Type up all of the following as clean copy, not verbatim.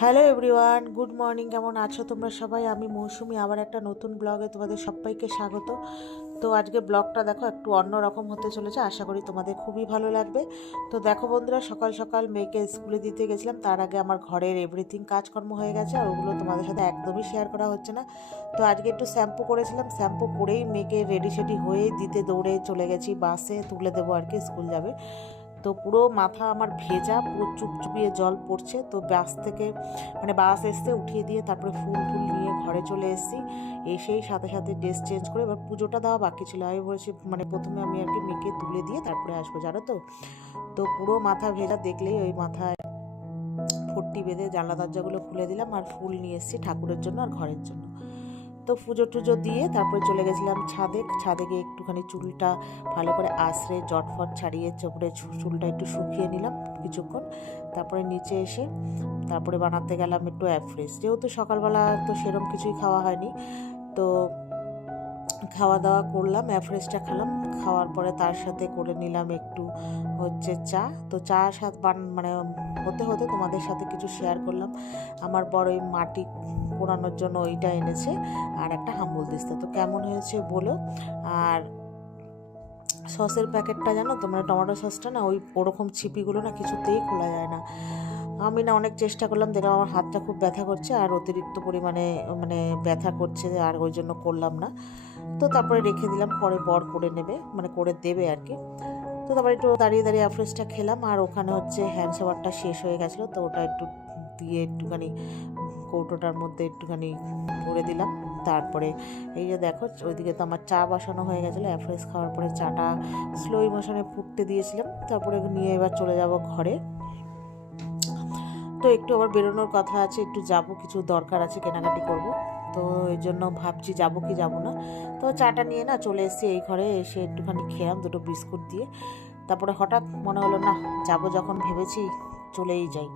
Hello everyone, good morning. কেমন আছো তোমরা সবাই? আমি মৌসুমি, আবার একটা নতুন ব্লগে তোমাদের সবাইকে স্বাগত। তো আজকে ব্লগটা দেখো একটু অন্যরকম হতে চলেছে, আশা করি তোমাদের খুবই ভালো লাগবে। তো দেখো বন্ধুরা, সকাল সকাল মেয়েকে স্কুলে দিতে গেছিলাম, তার আগে আমার ঘরের এভরিথিং কাজকর্ম হয়ে গেছে, আর ওগুলো তোমাদের সাথে একদমই শেয়ার করা হচ্ছে না। তো আজকে একটু শ্যাম্পু করেছিলাম, শ্যাম্পু করেই মেয়েকে রেডি সেডি হয়ে দিতে দৌড়ে চলে গেছি, বাসে তুলে দেবো আর কি, স্কুল যাবে। তো পুরো মাথা আমার ভেজা, পুরো চুপচুপিয়ে জল পড়ছে। তো বাস থেকে বাস এসে উঠিয়ে দিয়ে তারপরে ফুল টুল নিয়ে ঘরে চলে এসেছি। এসেই সাথে সাথে ড্রেস চেঞ্জ করে এবার পুজোটা দেওয়া বাকি ছিল। আমি বলেছি প্রথমে আমি আর কি মেয়েকে তুলে দিয়ে তারপরে আসবো, জানো তো। তো পুরো মাথা ভেজা, দেখলেই ওই মাথায় ফট্টি বেঁধে জানলা দরজাগুলো খুলে দিলাম, আর ফুল নিয়ে এসেছি ঠাকুরের জন্য আর ঘরের জন্য। তো পুজো টুজো দিয়ে তারপরে চলে গেছিলাম ছাদে গিয়ে একটুখানি চুলটা ভালো করে আঁচড়ে জটফট ছাড়িয়ে চোপড়ে চুলটা একটু শুকিয়ে নিলাম কিছুক্ষণ। তারপরে নিচে এসে তারপরে বানাতে গেলাম একটু অ্যাফ্রেশ, যেহেতু সকালবেলা তো সেরম কিছুই খাওয়া হয়নি। তো খাওয়া দাওয়া করলাম, অ্যাফ্রেশটা খেলাম, খাওয়ার পরে তার সাথে করে নিলাম একটু চা। তো চা সাথে হতে হতে তোমাদের সাথে কিছু শেয়ার করলাম। আমার বড় ওই মাটি কোড়ানোর জন্য ওইটা এনেছে, আর একটা হাম্বল দিস্তা। তো কেমন হয়েছে বলো। আর সসের প্যাকেটটা জানো তোমরা, টমেটো সসটা না, ওরকম ছিপিগুলো না কিছুতেই খোলা যায় না। আমি না অনেক চেষ্টা করলাম, দেখলাম আমার হাতটা খুব ব্যথা করছে, আর অতিরিক্ত পরিমাণে ব্যথা করছে, আর ওই জন্য করলাম না। তো তারপরে রেখে দিলাম, পরে বর করে নেবে, করে দেবে আর কি। তো তারপরে একটু দাঁড়িয়ে দাঁড়িয়ে অ্যাফ্রেশটা খেলাম, আর ওখানে হ্যান্ড শাওয়ারটা শেষ হয়ে গেছিলো, তো ওটা একটু দিয়ে একটুখানি কৌটোটার মধ্যে একটুখানি করে দিলাম। তারপরে এই যে দেখো, ওইদিকে তো আমার চা বসানো হয়ে গেছিলো, অ্যাফ্রেশ খাওয়ার পরে চাটা স্লো মোশনে ফুটতে দিয়েছিলাম। তারপরে নিয়ে এবার চলে যাব ঘরে। তো একটু আবার বেরোনোর কথা আছে, একটু যাব, কিছু দরকার আছে, কেনাকাটি করব। তো এই জন্য ভাবছি যাবো কি যাবো না। তো চাটা নিয়ে না চলে এসেছি এই ঘরে, এসে একটুখানি খেলাম দুটো বিস্কুট দিয়ে। তারপরে হঠাৎ মনে হলো না, যাবো যখন ভেবেছি চলেই যাই।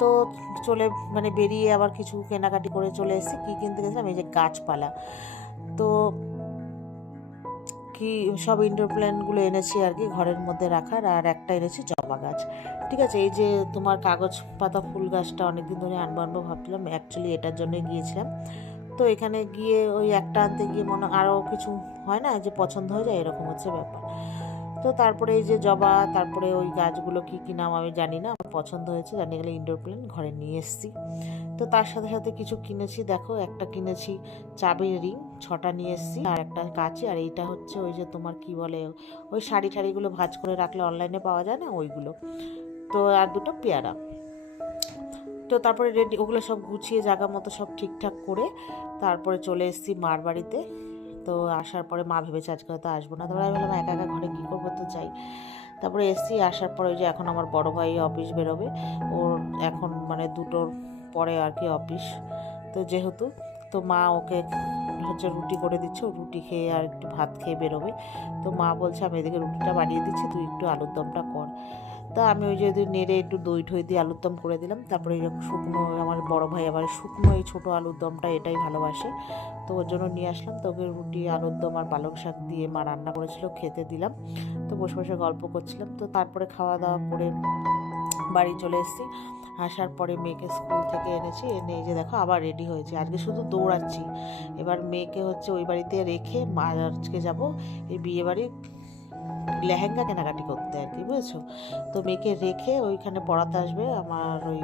তো চলে বেরিয়ে আবার কিছু কেনাকাটি করে চলে এসেছি। কী কিনতে গেছিলাম, এই যে গাছপালা। তো কি সব ইনডোর প্ল্যান্টগুলো এনেছি আর কি ঘরের মধ্যে রাখার, আর একটা এনেছি জবা গাছ। ঠিক আছে, এই যে তোমার কাগজ পাতা ফুল গাছটা অনেকদিন ধরে আনবো ভাবছিলাম, অ্যাকচুয়ালি এটার জন্যই গিয়েছিলাম। তো এখানে গিয়ে ওই একটা আনতে গিয়ে আরও কিছু হয় না যে পছন্দ হয়ে যায়, এরকম হচ্ছে ব্যাপার। তো তারপরে এই যে জবা, তারপরে ওই গাছগুলো কি কি নাম আমি জানি না, আমার পছন্দ হয়েছে, জানিয়ে গেলে ইনডোর প্ল্যান্ট ঘরে নিয়ে এসেছি। তো তার সাথে সাথে কিছু কিনেছি, দেখো একটা কিনেছি চাবির রিং, 6টা নিয়ে এসেছি, আর একটা কাঁচি, আর এইটা হচ্ছে ওই যে তোমার কি বলে, ওই শাড়িগুলো ভাঁজ করে রাখলে অনলাইনে পাওয়া যায় না, ওইগুলো। তো আর দুটো পেয়ারা। তো তারপরে রেডি, ওগুলো সব গুছিয়ে জায়গা মতো সব ঠিকঠাক করে তারপরে চলে এসেছি মার বাড়িতে। তো আসার পরে মা ভেবেছে আজকে হয়তো আসবো না, তারপরে আমি বললাম একা একা ঘরে কী করবো, তো যাই। তারপরে এসেছি, আসার পরে ওই যে এখন আমার বড় ভাই অফিস বেরোবে, ওর এখন 2টোর পরে আর কি অফিস। তো যেহেতু, তো মা ওকে রুটি করে দিচ্ছে, ও রুটি খেয়ে আর একটু ভাত খেয়ে বেরোবে। তো মা বলছে আমি এদিকে রুটিটা বানিয়ে দিচ্ছি, তুই একটু আলুর দমটা কর। তা আমি ওই যে নেড়ে একটু দই ঠই দিয়ে আলুর দম করে দিলাম। তারপরে শুকনো, আমার বড় ভাই আবার শুকনো এই ছোটো আলুর দমটা এটাই ভালোবাসে, তো ওর জন্য নিয়ে আসলাম। তো ওকে রুটি আলুর দম আর পালং শাক দিয়ে মা রান্না করেছিল, খেতে দিলাম। তো বসে বসে গল্প করছিলাম। তো তারপরে খাওয়া দাওয়া করে বাড়ি চলে এসেছি। আসার পরে মেয়েকে স্কুল থেকে এনেছি, এনে এই যে দেখো আবার রেডি হয়েছে, আজকে শুধু দৌড়াচ্ছি। এবার মেয়েকে ওই বাড়িতে রেখে আজকে যাব এই বিয়ে বাড়ির লেহেঙ্গা কেনাকাটি করতে আর কি, বুঝেছো। তো মেয়েকে রেখে ওইখানে পড়াতে আসবে আমার ওই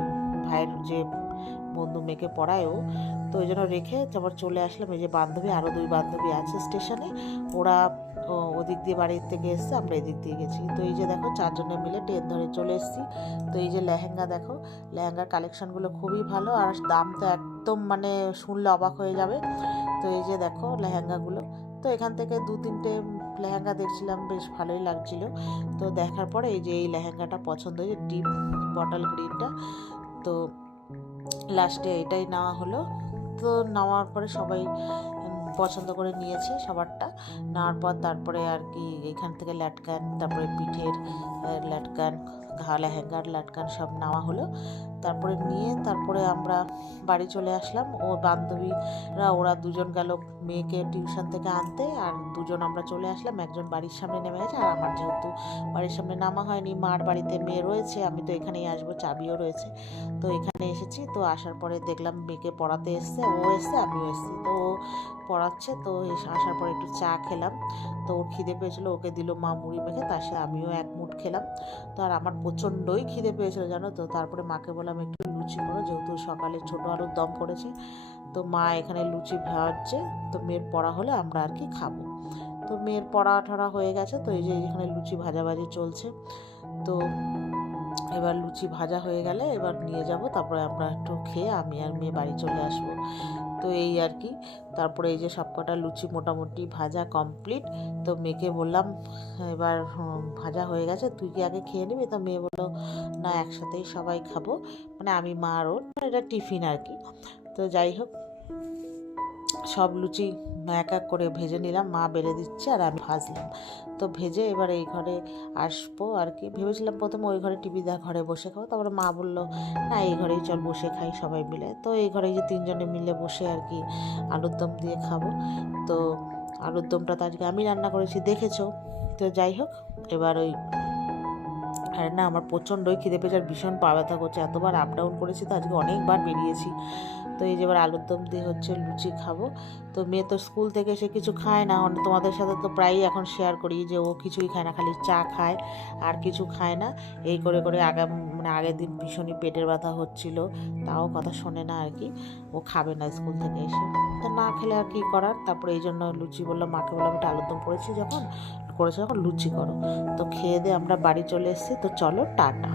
ভাইয়ের যে বন্ধু, মেয়েকে পড়ায় ও। তো ওই জন্য রেখে তারপর চলে আসলাম। এই যে বান্ধবী, আরও 2 বান্ধবী আছে স্টেশনে, ওরা ওদিক দিয়ে বাড়ির থেকে এসছে, আমরা এদিক দিয়ে গেছি। তো এই যে দেখো 4 জনে মিলে ট্রেন ধরে চলে এসেছি। তো এই যে লেহেঙ্গা দেখো, লেহেঙ্গার কালেকশনগুলো খুবই ভালো, আর দাম তো একদম শুনলে অবাক হয়ে যাবে। তো এই যে দেখো লেহেঙ্গাগুলো। তো এখান থেকে 2-3টে লেহেঙ্গা দেখছিলাম, বেশ ভালোই লাগছিল। তো দেখার পরে এই যে এই লেহেঙ্গাটা পছন্দ হয়েছে, ডিপ বটল গ্রিনটা। তো লাস্টে এটাই নেওয়া হলো। তো নেওয়ার পরে সবাই পছন্দ করে নিয়েছে সবারটা। নেওয়ার পর তারপরে আর কি এখান থেকে ল্যাটকান, তারপরে পিঠের ল্যাটকান, লেহেঙ্গার লাটকান সব নেওয়া হলো। তারপরে নিয়ে তারপরে আমরা বাড়ি চলে আসলাম। ও বান্ধবীরা ওরা দুজন গেল মেয়েকে টিউশন থেকে আনতে, আর দুজন আমরা চলে আসলাম। একজন বাড়ির সামনে নেমে গেছে, আর আমার যেহেতু বাড়ির সামনে নামা হয়নি, মার বাড়িতে মেয়ে রয়েছে, আমি তো এখানেই আসবো, চাবিও রয়েছে, তো এখানে এসেছি। তো আসার পরে দেখলাম মেয়েকে পড়াতে এসছে, ও এসছে আমিও এসেছি, তো ও পড়াচ্ছে। তো আসার পরে একটু চা খেলাম। তো ওর খিদে পেয়েছিলো, ওকে দিল মা মুড়ি মেখে, তার সাথে আমিও এক মুঠ খেলাম। তো আর আমার প্রচণ্ডই খিদে পেয়েছিলো জানো তো। তারপরে মাকে বললাম একটু লুচি করো, যেহেতু সকালে ছোটো আলুর দম করেছে। তো মা এখানে লুচি ভাজছে, তো মেয়ের পড়া হলে আমরা আর কি খাবো। তো মেয়ের পড়া ঠড়া হয়ে গেছে, তো এই যে এখানে লুচি ভাজাভাজি চলছে। তো এবার লুচি ভাজা হয়ে গেলে এবার নিয়ে যাব, তারপরে আমরা একটু খেয়ে আমি আর মেয়ে বাড়ি চলে আসবো। তো এই আর কি। তারপরে এই যে সবকটা লুচি মোটামুটি ভাজা কমপ্লিট। তো মেয়েকে বললাম এবার ভাজা হয়ে গেছে, তুই কি আগে খেয়ে নিবি? তো মেয়ে বললো না, একসাথেই সবাই খাবো, মানে আমি মা আর ওর, এটা টিফিন আর কি। তো যাই হোক, সব লুচি এক এক করে ভেজে নিলাম, মা বেড়ে দিচ্ছে আর আমি ভাজলাম। তো ভেজে এবার এই ঘরে আসবো আর কি। ভেবেছিলাম প্রথমে ওই ঘরে টিভি ঘরে বসে খাবো, তারপরে মা বললো না, এই ঘরেই চল বসে খাই সবাই মিলে। তো এই ঘরে যে তিনজনে মিলে বসে আর কি আলুর দম দিয়ে খাবো। তো আলুর দমটা তো আজকে আমি রান্না করেছি, দেখেছো। তো যাই হোক, এবার ওই আর না, আমার প্রচণ্ডই খিদে পেয়েছে আর ভীষণ পা ব্যথা করছে, এতবার আপ ডাউন করেছি তো আজকে অনেকবার বেরিয়েছি। তো এই যে এবার আলুর দম দিয়ে হচ্ছে লুচি খাবো। তো মেয়ে তো স্কুল থেকে এসে কিছু খায় না, তোমাদের সাথে তো প্রায়ই এখন শেয়ার করি যে ও কিছুই খায় না, খালি চা খায় আর কিছু খায় না। এই করে করে আগের দিন ভীষণই পেটের ব্যথা হচ্ছিল, তাও কথা শোনে না আর কি, ও খাবে না স্কুল থেকে এসে। তো না খেলে আর কি করার। তারপরে এই জন্য লুচি বললাম, মাকে বললাম এটা আলুর দম করেছে যখন লুচি করো। তো খেয়ে দিয়ে আমরা বাড়ি চলে এসেছি। তো চলো টাটা।